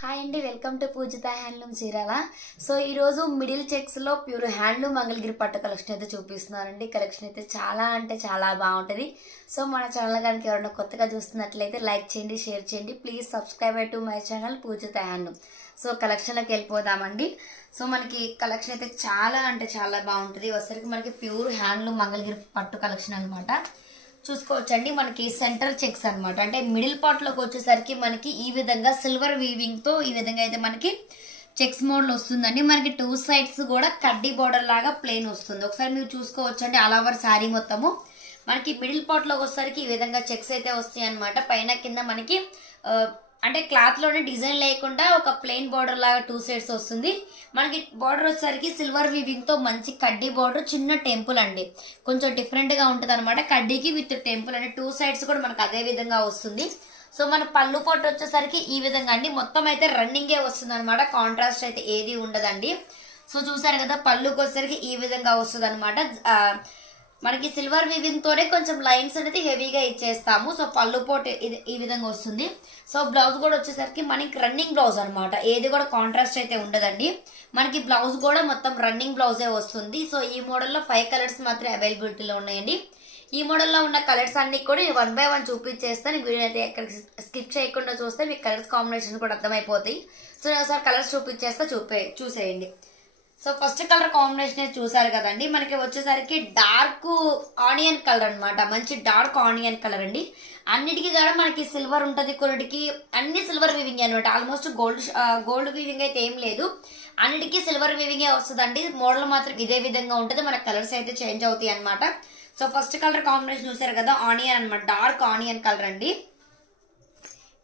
Hi అండి, welcome to Pujitha handloom Chirala. So ఈరోజు middle చెక్స్లో ప్యూర్ హ్యాండ్లూమ్ మంగళగిరి పట్టు కలెక్షన్ అయితే చూపిస్తున్నారండి. కలెక్షన్ అయితే చాలా అంటే చాలా బాగుంటుంది. సో మన ఛానల్ కనుక ఎవరైనా కొత్తగా చూస్తున్నట్లయితే లైక్ చేయండి, షేర్ చేయండి. Please subscribe to my channel Pujitha handloom. So కలెక్షన్లోకి వెళ్ళిపోదామండి. సో మనకి కలెక్షన్ అయితే చాలా అంటే చాలా బాగుంటుంది. వచ్చరికి మనకి ప్యూర్ హ్యాండ్లూమ్ మంగళగిరి పట్టు కలెక్షన్ అనమాట. చూసుకోవచ్చండి, మనకి సెంటర్ చెక్స్ అనమాట. అంటే మిడిల్ పార్ట్ లోకి వచ్చేసరికి మనకి ఈ విధంగా సిల్వర్ వీవింగ్ తో ఈ విధంగా అయితే మనకి చెక్స్ మోడల్ వస్తుందండి. మనకి టూ సైడ్స్ కూడా కడ్డీ బోర్డర్ లాగా ప్లెయిన్ వస్తుంది. ఒకసారి మీరు చూసుకోవచ్చండి, ఆల్ ఓవర్ శారీ మొత్తము మనకి మిడిల్ పార్ట్ లోకి వచ్చేసరికి ఈ విధంగా చెక్స్ అయితే వస్తాయి అనమాట. పైన కింద మనకి అంటే క్లాత్ లోనే డిజైన్ లేకుండా ఒక ప్లెయిన్ బార్డర్ లాగా టూ సైడ్స్ వస్తుంది. మనకి బార్డర్ వచ్చేసరికి సిల్వర్ వీవింగ్ తో మంచి కడ్డీ బార్డర్, చిన్న టెంపుల్ అండి, కొంచెం డిఫరెంట్ గా ఉంటది అనమాట. కడ్డీకి విత్ టెంపుల్ అంటే టూ సైడ్స్ కూడా మనకు అదే విధంగా వస్తుంది. సో మన పళ్ళు పొట్టు వచ్చేసరికి ఈ విధంగా అండి, మొత్తం అయితే రన్నింగే వస్తుంది అనమాట. కాంట్రాస్ట్ అయితే ఏది ఉండదండి. సో చూసారు కదా, పళ్ళుకి వచ్చేసరికి ఈ విధంగా వస్తుంది అనమాట. మనకి సిల్వర్ వీవింగ్ తోనే కొంచెం లైన్స్ అనేది హెవీగా ఇచ్చేస్తాము. సో పళ్ళు పోటు ఈ విధంగా వస్తుంది. సో బ్లౌజ్ కూడా వచ్చేసరికి మనకి రన్నింగ్ బ్లౌజ్ అనమాట. ఏది కూడా కాంట్రాస్ట్ అయితే ఉండదండి. మనకి బ్లౌజ్ కూడా మొత్తం రన్నింగ్ బ్లౌజే వస్తుంది. సో ఈ మోడల్లో 5 కలర్స్ మాత్రమే అవైలబిలిటీలో ఉన్నాయండి. ఈ మోడల్లో ఉన్న కలర్స్ అన్ని కూడా 1 బై 1 చూపించేస్తాను. వీడియో అయితే ఎక్కడ స్కిప్ చేయకుండా చూస్తే మీకు కలర్స్ కాంబినేషన్ కూడా అర్థమైపోతాయి. సో నేను ఒకసారి కలర్స్ చూపించేస్తా, చూసేయండి. సో ఫస్ట్ కలర్ కాంబినేషన్ చూసారు కదండి, మనకి వచ్చేసరికి డార్క్ ఆనియన్ కలర్ అనమాట. మంచి డార్క్ ఆనియన్ కలర్ అండి. అన్నిటికీ కూడా మనకి సిల్వర్ ఉంటుంది, కొన్నిటికి అన్ని సిల్వర్ వీవింగ్ అనమాట. ఆల్మోస్ట్ గోల్డ్ వీవింగ్ అయితే ఏం లేదు, అన్నిటికీ సిల్వర్ వీవింగే వస్తుందండి. మోడల్ మాత్రం ఇదే విధంగా ఉంటుంది. మన కలర్స్ అయితే చేంజ్ అవుతాయి అనమాట. సో ఫస్ట్ కలర్ కాంబినేషన్ చూసారు కదా, ఆనియన్ అనమాట, డార్క్ ఆనియన్ కలర్ అండి.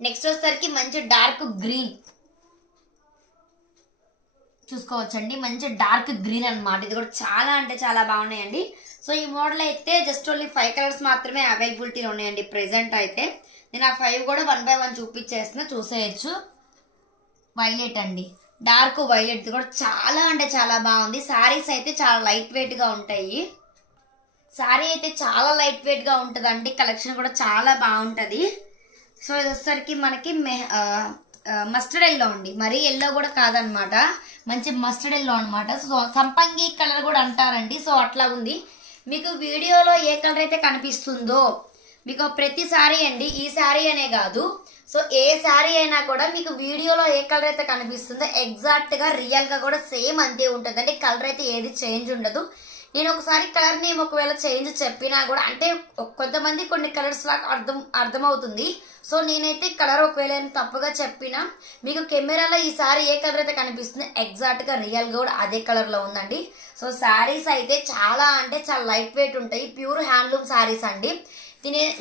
నెక్స్ట్ వచ్చేసరికి మంచి డార్క్ గ్రీన్ చూసుకోవచ్చండి, మంచి డార్క్ గ్రీన్ అనమాట. ఇది కూడా చాలా అంటే చాలా బాగున్నాయండి. సో ఈ మోడల్ అయితే జస్ట్ ఓన్లీ 5 కలర్స్ మాత్రమే అవైలబిలిటీలో ఉన్నాయండి ప్రెసెంట్ అయితే. నేను ఆ 5 కూడా 1 బై 1 చూపించేస్తున్నా, చూసేయచ్చు. వైలెట్ అండి, డార్క్ వైలెట్. ఇది కూడా చాలా అంటే చాలా బాగుంది. శారీస్ అయితే చాలా లైట్ వెయిట్ గా ఉంటాయి. శారీ అయితే చాలా లైట్ వెయిట్ గా ఉంటుందండి. కలెక్షన్ కూడా చాలా బాగుంటది. సో ఇది వచ్చేసరికి మనకి మస్టర్డ్ ఎల్లో అండి, మరీ ఎల్లో కూడా కాదనమాట, మంచి మస్టర్డ్ ఎల్లో అనమాట. సో సంపంగి కలర్ కూడా అంటారండి. సో అట్లా ఉంది. మీకు వీడియోలో ఏ కలర్ అయితే కనిపిస్తుందో, మీకు ప్రతి శారీ అండి, ఈ శారీ అనే కాదు, సో ఏ శారీ అయినా కూడా మీకు వీడియోలో ఏ కలర్ అయితే కనిపిస్తుందో ఎగ్జాక్ట్ గా రియల్ గా కూడా సేమ్ అంతే ఉంటుంది అండి. కలర్ అయితే ఏది చేంజ్ ఉండదు. నేను ఒకసారి కలర్ నేమ్ ఒకవేళ చేంజ్ చెప్పినా కూడా, అంటే కొంతమంది కొన్ని కలర్స్ లాగా అర్థమవుతుంది. సో నేనైతే కలర్ ఒకవేళ తప్పుగా చెప్పినా, మీకు కెమెరాలో ఈ సారీ ఏ కలర్ అయితే కనిపిస్తుంది ఎగ్జాక్ట్ గా రియల్ గా కూడా అదే కలర్ లో ఉందండి. సో శారీస్ అయితే చాలా అంటే చాలా లైట్ వెయిట్ ఉంటాయి. ప్యూర్ హ్యాండ్లూమ్ శారీస్ అండి.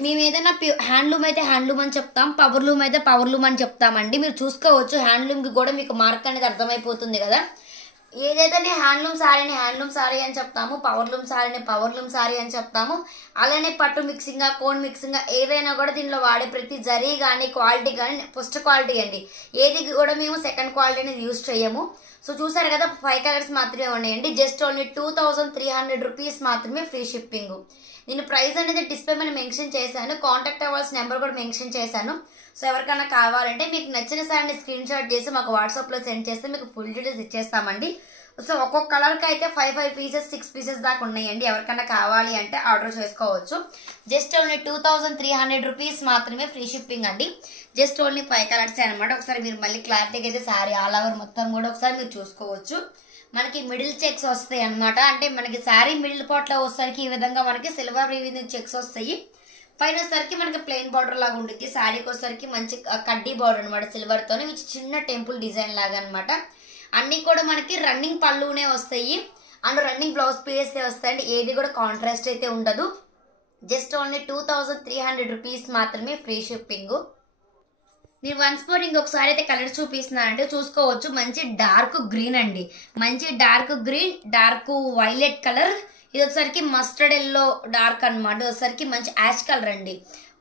మేము ఏదైనా హ్యాండ్లూమ్ అయితే హ్యాండ్లూమ్ అని చెప్తాం, పవర్ లూమ్ అయితే పవర్ లూమ్ అని చెప్తామండి. మీరు చూసుకోవచ్చు, హ్యాండ్లూమ్ కి కూడా మీకు మార్క్ అనేది అర్థమైపోతుంది కదా. ఏదైతే హ్యాండ్లూమ్ శారీని హ్యాండ్లూమ్ శారీ అని చెప్తాము, పవర్ లూమ్ శారీని పవర్ లూమ్ శారీ అని చెప్తాము. అలానే పట్టు మిక్సింగ్, కోన్ మిక్సింగ్, ఏదైనా కూడా దీనిలో వాడే ప్రతి జరీ కానీ క్వాలిటీ కానీ ఫస్ట్ క్వాలిటీ అండి. ఏది కూడా మేము సెకండ్ క్వాలిటీ అనేది యూజ్ చేయము. సో చూసారు కదా, 5 కలర్స్ మాత్రమే ఉన్నాయండి. జస్ట్ ఓన్లీ 2300 రూపీస్ మాత్రమే, ఫ్రీ షిప్పింగ్. నేను ప్రైస్ అనేది డిస్ప్లే మీద మెన్షన్ చేశాను, కాంటాక్ట్ అవ్వాల్సిన నెంబర్ కూడా మెన్షన్ చేశాను. సో ఎవరికైనా కావాలంటే మీకు నచ్చిన శారీని స్క్రీన్ షాట్ చేసి మాకు వాట్సాప్ లో సెండ్ చేస్తే మీకు ఫుల్ డీటెయిల్స్ ఇచ్చేస్తామండి. సో ఒక్కొక్క కలర్ కి అయితే 5 పీసెస్ 6 పీసెస్ దాకా ఉన్నాయండి. ఎవరికైనా కావాలి అంటే ఆర్డర్ చేసుకోవచ్చు. జస్ట్ ఓన్లీ 2300 రూపీస్ మాత్రమే, ఫ్రీ షిప్పింగ్ అండి. జస్ట్ ఓన్లీ 5 కలర్స్ అనమాట. ఒకసారి మీరు మళ్ళీ క్లారిటీగా అయితే శారీ ఆల్ ఓవర్ మొత్తం కూడా ఒకసారి మీరు చూసుకోవచ్చు. మనకి మిడిల్ చెక్స్ వస్తాయి అనమాట. అంటే మనకి శారీ మిడిల్ పార్ట్ లో వచ్చేసరికి ఈ విధంగా మనకి సిల్వర్ వీవింగ్ చెక్స్ వస్తాయి. పైన వచ్చేసరికి మనకి ప్లెయిన్ బార్డర్ లాగా ఉంటుంది. శారీకి వచ్చేసరికి మంచి కడ్డీ బార్డర్ అనమాట, సిల్వర్ తోనే చిన్న టెంపుల్ డిజైన్ లాగా అనమాట. అన్ని కూడా మనకి రన్నింగ్ పళ్ళునే వస్తాయి అండ్ రన్నింగ్ బ్లౌజ్ పీసెస్ వస్తాయండి. ఏది కూడా కాంట్రాస్ట్ అయితే ఉండదు. జస్ట్ ఓన్లీ 2300 రూపీస్ మాత్రమే, ఫ్రీ షిప్పింగ్. నేను వన్స్ మోర్ ఇంకొకసారి అయితే కలర్ చూపిస్తున్నానంటే చూసుకోవచ్చు. మంచి డార్క్ గ్రీన్ అండి, మంచి dark green, dark violet colour. ఇది వచ్చేసరికి మస్టర్డ్ ఎల్లో డార్క్ అనమాట. వచ్చేసరికి మంచి యాష్ కలర్ అండి.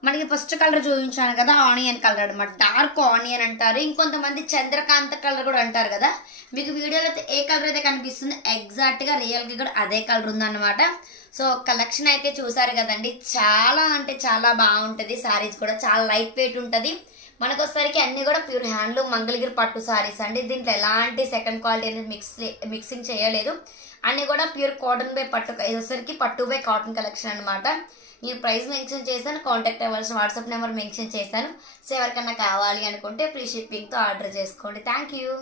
మనకి ఫస్ట్ కలర్ చూపించాను కదా, ఆనియన్ కలర్ అనమాట, డార్క్ ఆనియన్ అంటారు. ఇంకొంతమంది చంద్రకాంత కలర్ కూడా అంటారు కదా. మీకు వీడియోలో ఏ కలర్ అయితే కనిపిస్తుంది ఎగ్జాక్ట్ గా రియల్ గా కూడా అదే కలర్ ఉందన్నమాట. సో కలెక్షన్ అయితే చూసారు కదండి, చాలా అంటే చాలా బాగుంటది. సారీస్ కూడా చాలా లైట్ వెయిట్ ఉంటది. మనకు వచ్చేసరికి అన్ని కూడా ప్యూర్ హ్యాండ్లూమ్ మంగళగిరి పట్టు సారీస్ అండి. దీంట్లో ఎలాంటి సెకండ్ క్వాలిటీ అనేది మిక్సింగ్ చేయలేదు. అన్ని కూడా ప్యూర్ కాటన్ బై పట్టు, ఇది వచ్చేసరికి పట్టు బై కాటన్ కలెక్షన్ అనమాట. ఈ ప్రైస్ మెన్షన్ చేశాను, కాంటాక్ట్ అవ్వాల్సిన వాట్సాప్ నెంబర్ మెన్షన్ చేశాను. సో ఎవరికన్నా కావాలి అనుకుంటే ఫ్రీ షిప్పింగ్తో ఆర్డర్ చేసుకోండి. Thank you.